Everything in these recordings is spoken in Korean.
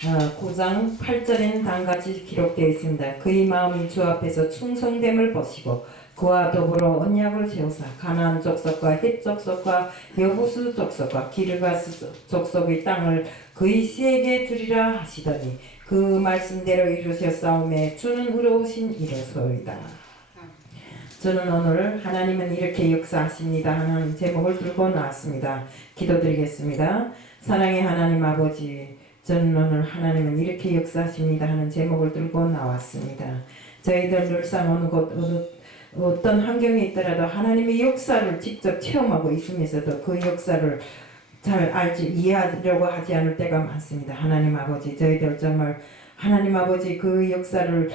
9장 8절에는 다음같이 기록되어 있습니다. 그의 마음이 주 앞에서 충성됨을 보시고 그와 더불어 언약을 세우사 가나안 족속과 헷 족속과 여부수 족속과 기르가스 족속의 땅을 그의 씨에게 주리라 하시더니 그 말씀대로 이루셨사오매 주는 의로우신 이로소이다. 저는 오늘 하나님은 이렇게 역사하십니다 하는 제목을 들고 나왔습니다. 기도드리겠습니다. 사랑의 하나님 아버지, 저는 오늘 하나님은 이렇게 역사하십니다 하는 제목을 들고 나왔습니다. 저희들 늘상 어느 곳 어떤 환경에 있더라도 하나님의 역사를 직접 체험하고 있으면서도 그 역사를 잘 알지 이해하려고 하지 않을 때가 많습니다. 하나님 아버지, 저희들 정말 하나님 아버지 그 역사를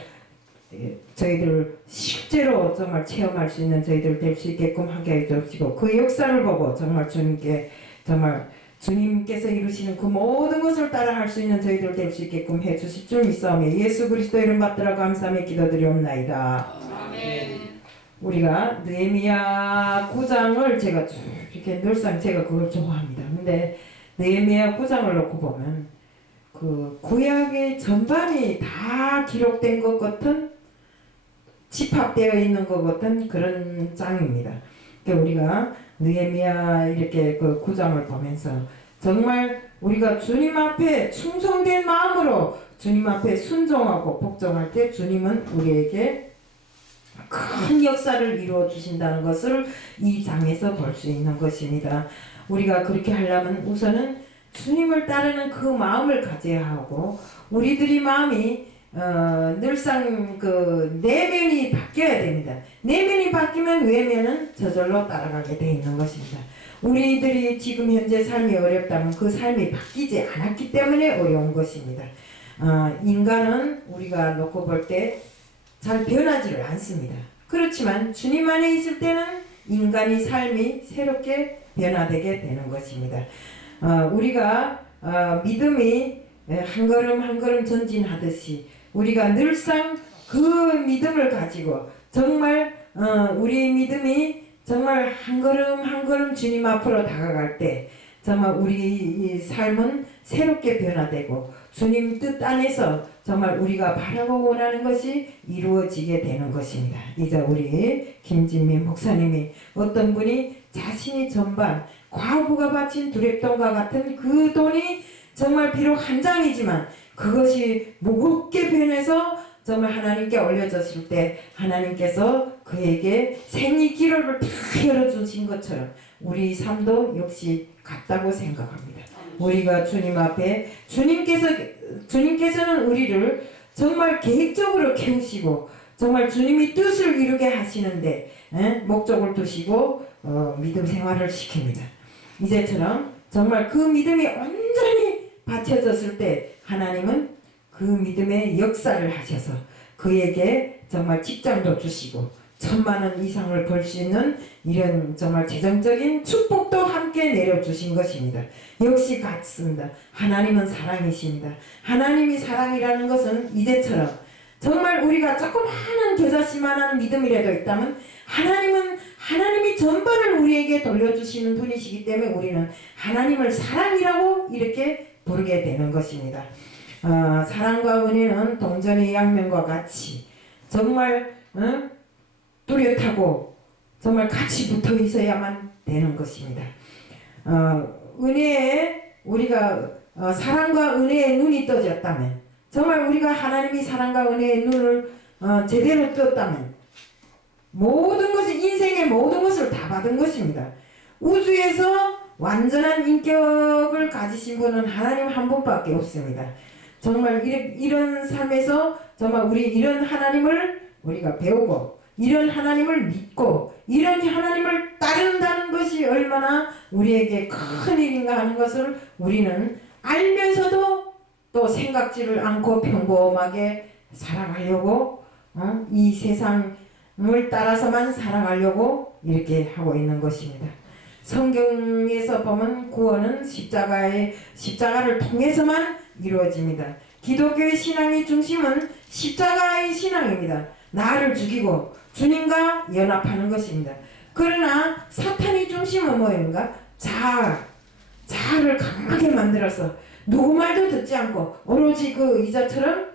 저희들 실제로 정말 체험할 수 있는 저희들 될 수 있게끔 하게 해 주시고 그 역사를 보고 정말 주님께 정말 주님께서 이루시는 그 모든 것을 따라할 수 있는 저희들 될 수 있게끔 해 주실 줄 믿사오며 예수 그리스도 이름 받들어 감사하며 기도드리옵나이다. 아멘. 우리가 느헤미야 9장을 제가 이렇게 늘상 제가 그걸 좋아합니다. 근데 느헤미야 9장을 놓고 보면 그 구약의 전반이 다 기록된 것 같은 집합되어 있는 것 같은 그런 장입니다. 그러니까 우리가 느헤미야 이렇게 그 9장을 보면서 정말 우리가 주님 앞에 충성된 마음으로 주님 앞에 순종하고 복종할 때 주님은 우리에게 큰 역사를 이루어 주신다는 것을 이 장에서 볼 수 있는 것입니다. 우리가 그렇게 하려면 우선은 주님을 따르는 그 마음을 가져야 하고 우리들이 마음이 늘상 그 내면이 바뀌어야 됩니다. 내면이 바뀌면 외면은 저절로 따라가게 돼 있는 것입니다. 우리들이 지금 현재 삶이 어렵다면 그 삶이 바뀌지 않았기 때문에 어려운 것입니다. 인간은 우리가 놓고 볼 때 잘 변하지를 않습니다. 그렇지만 주님 안에 있을 때는 인간의 삶이 새롭게 변화되게 되는 것입니다. 우리가 믿음이 한 걸음 한 걸음 전진하듯이 우리가 늘상 그 믿음을 가지고 정말 우리 믿음이 정말 한 걸음 한 걸음 주님 앞으로 다가갈 때 정말 우리 삶은 새롭게 변화되고 주님 뜻 안에서 정말 우리가 바라고 원하는 것이 이루어지게 되는 것입니다. 이제 우리 김진민 목사님이 어떤 분이 자신이 전반 과부가 바친 두랩돈과 같은 그 돈이 정말 비록 한 장이지만 그것이 무겁게 변해서 정말 하나님께 올려졌을 때 하나님께서 그에게 생이기로를 다 열어주신 것처럼 우리 삶도 역시 같다고 생각합니다. 우리가 주님 앞에 주님께서는 우리를 정말 계획적으로 키우시고 정말 주님이 뜻을 이루게 하시는데 목적을 두시고 믿음 생활을 시킵니다. 이제처럼 정말 그 믿음이 온전히 바쳐졌을 때 하나님은 그 믿음의 역사를 하셔서 그에게 정말 직장도 주시고 1,000,000원 이상을 벌 수 있는 이런 정말 재정적인 축복도 함께 내려주신 것입니다. 역시 같습니다. 하나님은 사랑이십니다. 하나님이 사랑이라는 것은 이제처럼 정말 우리가 조그마한 겨자씨만한 믿음이라도 있다면 하나님이 전반을 우리에게 돌려주시는 분이시기 때문에 우리는 하나님을 사랑이라고 이렇게 부르게 되는 것입니다. 사랑과 은혜는 동전의 양면과 같이 정말 뚜렷하고 정말 같이 붙어 있어야만 되는 것입니다. 은혜에 우리가 사랑과 은혜의 눈이 떠졌다면 정말 우리가 하나님이 사랑과 은혜의 눈을 제대로 떴다면 모든 것이 인생의 모든 것을 다 받은 것입니다. 우주에서 완전한 인격을 가지신 분은 하나님 한 분밖에 없습니다. 정말 이런 삶에서 정말 우리 이런 하나님을 우리가 배우고 이런 하나님을 믿고 이런 하나님을 따른다는 것이 얼마나 우리에게 큰 일인가 하는 것을 우리는 알면서도 또 생각지를 않고 평범하게 살아가려고 이 세상을 따라서만 살아가려고 이렇게 하고 있는 것입니다. 성경에서 보면 구원은 십자가를 통해서만 이루어집니다. 기독교의 신앙의 중심은 십자가의 신앙입니다. 나를 죽이고 주님과 연합하는 것입니다. 그러나 사탄의 중심은 뭐입니까? 자아를 강하게 만들어서 누구 말도 듣지 않고 오로지 그 이자처럼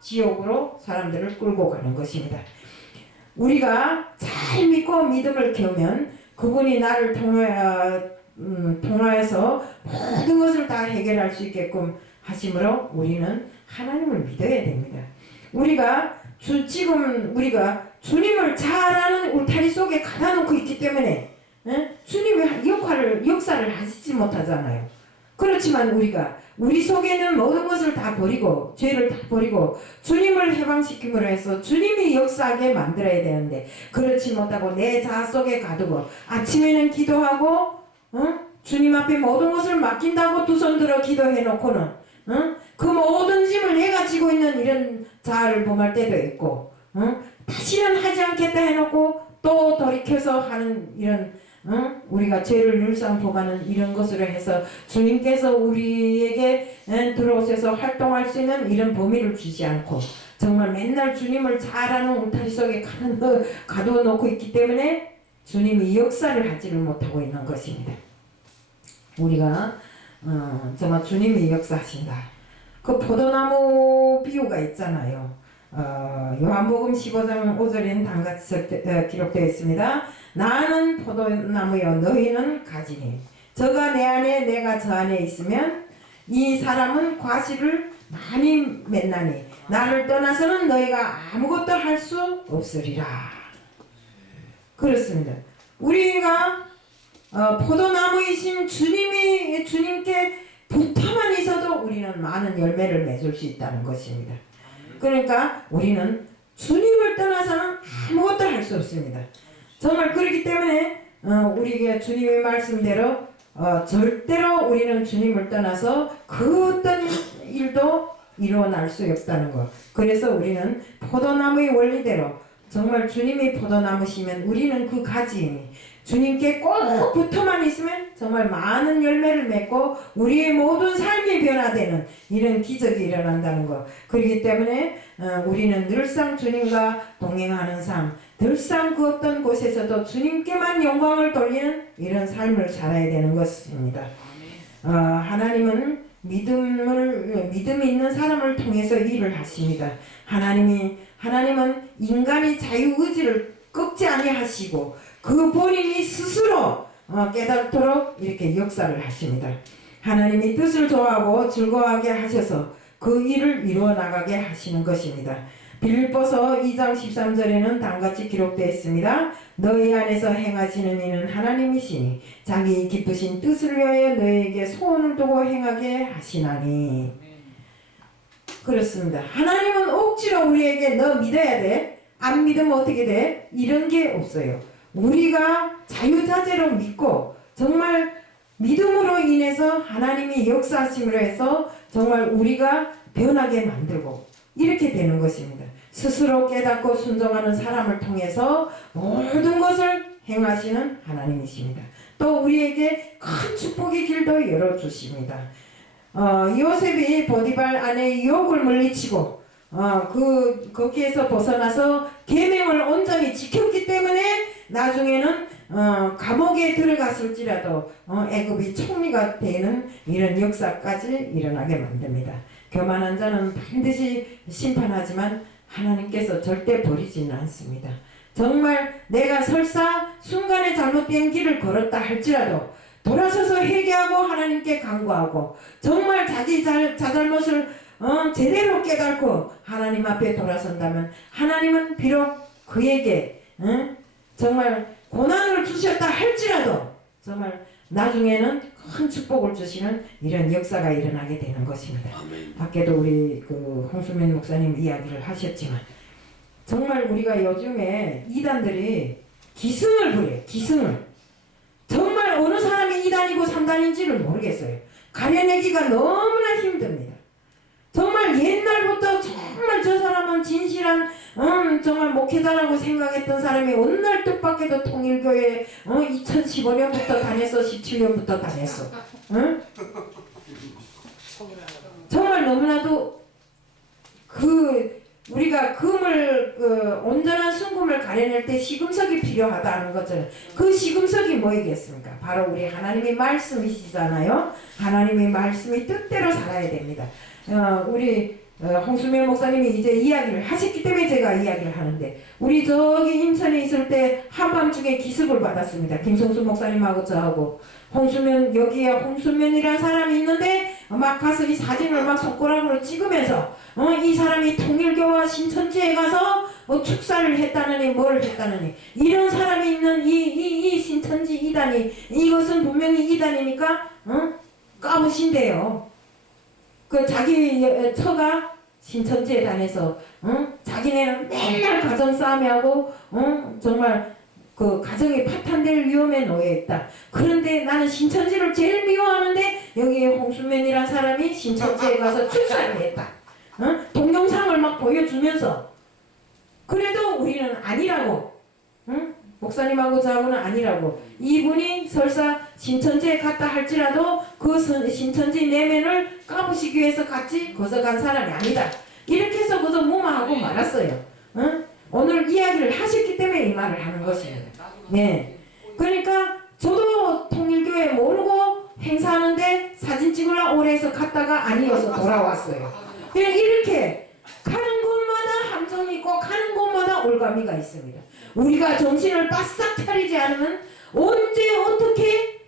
지옥으로 사람들을 끌고 가는 것입니다. 우리가 잘 믿고 믿음을 키우면 그분이 나를 통하여서 모든 것을 다 해결할 수 있게끔 하심으로 우리는 하나님을 믿어야 됩니다. 지금 우리가 주님을 잘 아는 울타리 속에 가다 놓고 있기 때문에 주님의 역사를 하시지 못하잖아요. 그렇지만 우리 속에는 모든 것을 다 버리고 죄를 다 버리고 주님을 해방시킴으로 해서 주님이 역사하게 만들어야 되는데 그렇지 못하고 내 자아 속에 가두고 아침에는 기도하고 주님 앞에 모든 것을 맡긴다고 두 손 들어 기도해 놓고는 그 모든 짐을 내가 지고 있는 이런 자아를 범할 때도 있고 다시는 하지 않겠다 해놓고 또 돌이켜서 하는 이런 우리가 죄를 늘상 범하는 이런 것으로 해서 주님께서 우리에게 들어오셔서 활동할 수 있는 이런 범위를 주지 않고 정말 맨날 주님을 잘 아는 울타리 속에 가두어 놓고 있기 때문에 주님이 역사를 하지를 못하고 있는 것입니다. 우리가 정말 주님이 역사하신다. 그 포도나무 비유가 있잖아요. 요한복음 15장 5절에는 다음같이 기록되어 있습니다. 나는 포도나무요 너희는 가지니 저가 내 안에 내가 저 안에 있으면 이 사람은 과실을 많이 맺나니 나를 떠나서는 너희가 아무것도 할 수 없으리라. 그렇습니다. 우리가 포도나무이신 주님께 붙어만 있어도 우리는 많은 열매를 맺을 수 있다는 것입니다. 그러니까 우리는 주님을 떠나서는 아무것도 할 수 없습니다. 정말 그렇기 때문에 우리에게 주님의 말씀대로 절대로 우리는 주님을 떠나서 그 어떤 일도 일어날 수 없다는 것. 그래서 우리는 포도나무의 원리대로 정말 주님이 포도나무시면 우리는 그 가지이니 주님께 꼭 붙어만 있으면 정말 많은 열매를 맺고 우리의 모든 삶이 변화되는 이런 기적이 일어난다는 것. 그렇기 때문에 우리는 늘상 주님과 동행하는 삶, 늘상 그 어떤 곳에서도 주님께만 영광을 돌리는 이런 삶을 살아야 되는 것입니다. 하나님은 믿음이 있는 사람을 통해서 일을 하십니다. 하나님은 인간이 자유의지를 꺾지 아니하시고 그 본인이 스스로 깨닫도록 이렇게 역사를 하십니다. 하나님이 뜻을 좋아하고 즐거워하게 하셔서 그 일을 이루어 나가게 하시는 것입니다. 빌립보서 2장 13절에는 다음같이 기록되어 있습니다. 너희 안에서 행하시는 이는 하나님이시니 자기 기쁘신 뜻을 위하여 너희에게 소원을 두고 행하게 하시나니. 그렇습니다. 하나님은 억지로 우리에게 너 믿어야 돼, 안 믿으면 어떻게 돼, 이런 게 없어요. 우리가 자유자재로 믿고 정말 믿음으로 인해서 하나님이 역사하심으로 해서 정말 우리가 변하게 만들고 이렇게 되는 것입니다. 스스로 깨닫고 순종하는 사람을 통해서 모든 것을 행하시는 하나님이십니다. 또 우리에게 큰 축복의 길도 열어주십니다. 요셉이 보디발 아내의 유혹을 물리치고 거기에서 벗어나서 계명을 온전히 지켰기 때문에 나중에는 감옥에 들어갔을지라도 애굽이 총리가 되는 이런 역사까지 일어나게 만듭니다. 교만한 자는 반드시 심판하지만 하나님께서 절대 버리지는 않습니다. 정말 내가 설사 순간에 잘못된 길을 걸었다 할지라도 돌아서서 회개하고 하나님께 간구하고 정말 자기 자잘못을 제대로 깨닫고 하나님 앞에 돌아선다면 하나님은 비록 그에게 정말 고난을 주셨다 할지라도 정말 나중에는 큰 축복을 주시는 이런 역사가 일어나게 되는 것입니다. 밖에도 우리 홍수민 목사님 이야기를 하셨지만 정말 우리가 요즘에 이단들이 기승을 부려요. 기승을. 정말 어느 사람이 2단이고 3단인지를 모르겠어요. 가려내기가 너무나 힘듭니다. 정말 옛날부터 정말 저 사람은 진실한 정말 목회자라고 생각했던 사람이 어느 날 뜻밖에도 통일교회 2015년부터 다녔어. 17년부터 다녔어. 정말 너무나도 우리가 온전한 순금을 가려낼 때 시금석이 필요하다는 것처럼 그 시금석이 뭐이겠습니까? 바로 우리 하나님의 말씀이시잖아요. 하나님의 말씀이 뜻대로 살아야 됩니다. 우리 홍수명 목사님이 이제 이야기를 하셨기 때문에 제가 이야기를 하는데, 우리 저기 인천에 있을 때 한밤중에 기습을 받았습니다. 김성수 목사님하고 저하고 홍수면, 여기에 홍수면이라는 사람이 있는데 막 가서 이 사진을 막 손가락으로 찍으면서 이 사람이 통일교와 신천지에 가서 축사를 했다느니 뭘 했다느니, 이런 사람이 있는 이 신천지 이단이, 이것은 분명히 이단이니까 까부신대요. 그 자기 처가 신천지에 다녀서 자기네는 맨날 가정 싸움하고 정말 그 가정이 파탄될 위험에 놓여 있다. 그런데 나는 신천지를 제일 미워하는데 여기에 홍수면이란 사람이 신천지에 가서 축사를 했다. 동영상을 막 보여주면서, 그래도 우리는 아니라고, 목사님하고 저하고는 아니라고, 이분이 설사 신천지에 갔다 할지라도 그 신천지 내면을 까부시기 위해서 같이 거저 간 사람이 아니다. 이렇게 해서 그저 무마하고 말았어요. 오늘 이야기를 하셨기 때문에 이 말을 하는 것입니다. 네. 그러니까 저도 통일교회 모르고 행사하는데 사진 찍으려 오래해서 갔다가 아니어서 돌아왔어요. 이렇게 가는 곳마다 함정이 있고 가는 곳마다 올가미가 있습니다. 우리가 정신을 바싹 차리지 않으면 언제 어떻게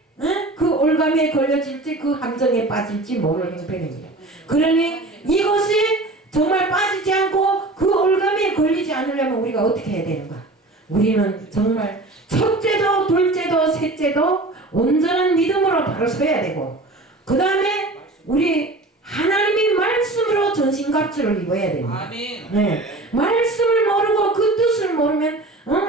그 올가미에 걸려질지, 그 함정에 빠질지 모를 형편입니다. 그러니 이것이 정말 빠지지 않고 그 올가미에 걸리지 않으려면 우리가 어떻게 해야 되는가? 우리는 정말 첫째도 둘째도 셋째도 온전한 믿음으로 바로 서야 되고, 그 다음에 우리 하나님의 말씀으로 전신갑주를 입어야 됩니다. 네. 말씀을 모르고 그 뜻을 모르면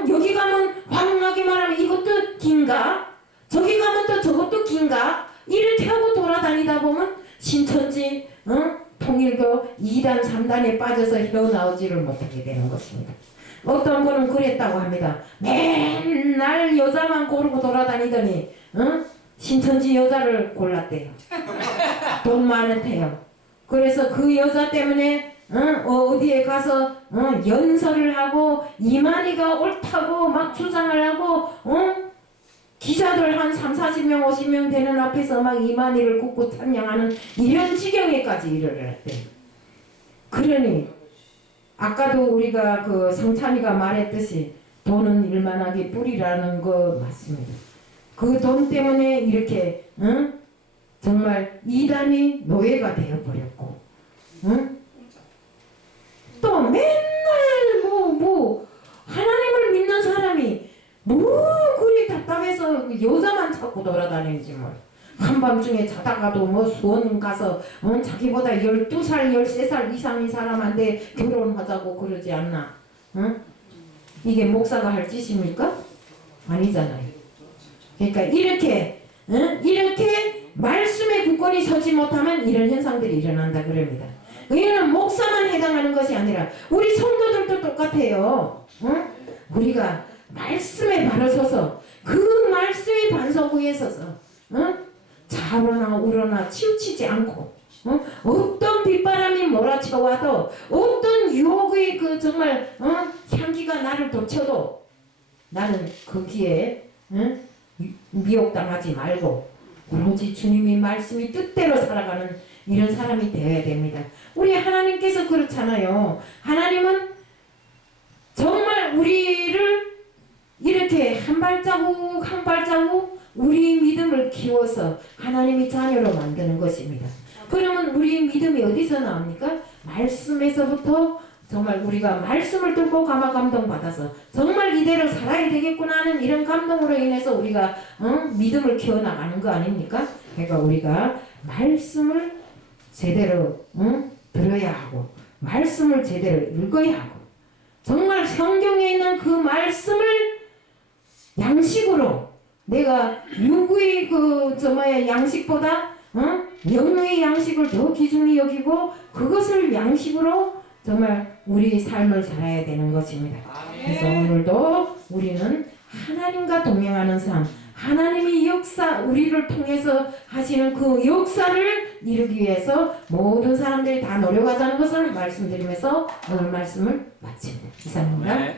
여기 가면 황홀하게 말하면 이것도 긴가? 저기 가면 또 저것도 긴가? 이렇게 하고 돌아다니다 보면 신천지 통일교 2단 3단에 빠져서 헤어나오지를 못하게 되는 것입니다. 어떤 분은 그랬다고 합니다. 맨날 여자만 고르고 돌아다니더니 신천지 여자를 골랐대요. 돈 많은데요. 그래서 그 여자 때문에 어디에 가서 연설을 하고 이만희가 옳다고 막 주장을 하고 기자들 한 30-40명 50명 되는 앞에서 막 이만희를 굽고 찬양하는 이런 지경에까지 이르렀대요. 그러니 아까도 우리가 그 성찬이가 말했듯이 돈은 일만하게 뿌리라는 거 맞습니다. 그 돈 때문에 이렇게 정말 이단이 노예가 되어버렸고, 또 맨날 뭐 하나님을 믿는 사람이 뭐 그리 답답해서 여자만 찾고 돌아다니는지 뭘. 한밤중에 자다가도 뭐 수원 가서 자기보다 12살 13살 이상인 사람한테 결혼하자고 그러지 않나? 이게 목사가 할 짓입니까? 아니잖아요. 그러니까 이렇게 말씀에 굳건히 서지 못하면 이런 현상들이 일어난다 그럽니다. 이거는 목사만 해당하는 것이 아니라 우리 성도들도 똑같아요. 우리가 말씀에 바로 서서 그 말씀의 반석 위에 서서 자로나 우러나 치우치지 않고 어떤 빗바람이 몰아쳐와도 어떤 유혹의 그 정말 향기가 나를 덮쳐도 나는 거기에 미혹당하지 말고 오로지 주님의 말씀이 뜻대로 살아가는 이런 사람이 되어야 됩니다. 우리 하나님께서 그렇잖아요. 하나님은 정말 우리를 이렇게 한 발자국 한 발자국 우리 믿음을 키워서 하나님의 자녀로 만드는 것입니다. 그러면 우리 믿음이 어디서 나옵니까? 말씀에서부터 정말 우리가 말씀을 듣고 감화 감동받아서 정말 이대로 살아야 되겠구나 하는 이런 감동으로 인해서 우리가 믿음을 키워나가는 거 아닙니까? 그러니까 우리가 말씀을 제대로 들어야 하고 말씀을 제대로 읽어야 하고 정말 성경에 있는 그 말씀을 양식으로 내가 육의 양식보다 영의 양식을 더 기준히 여기고 그것을 양식으로 정말 우리 삶을 살아야 되는 것입니다. 그래서 오늘도 우리는 하나님과 동행하는 삶, 하나님의 역사, 우리를 통해서 하시는 그 역사를 이루기 위해서 모든 사람들이 다 노력하자는 것을 말씀드리면서 오늘 말씀을 마칩니다. 이상입니다.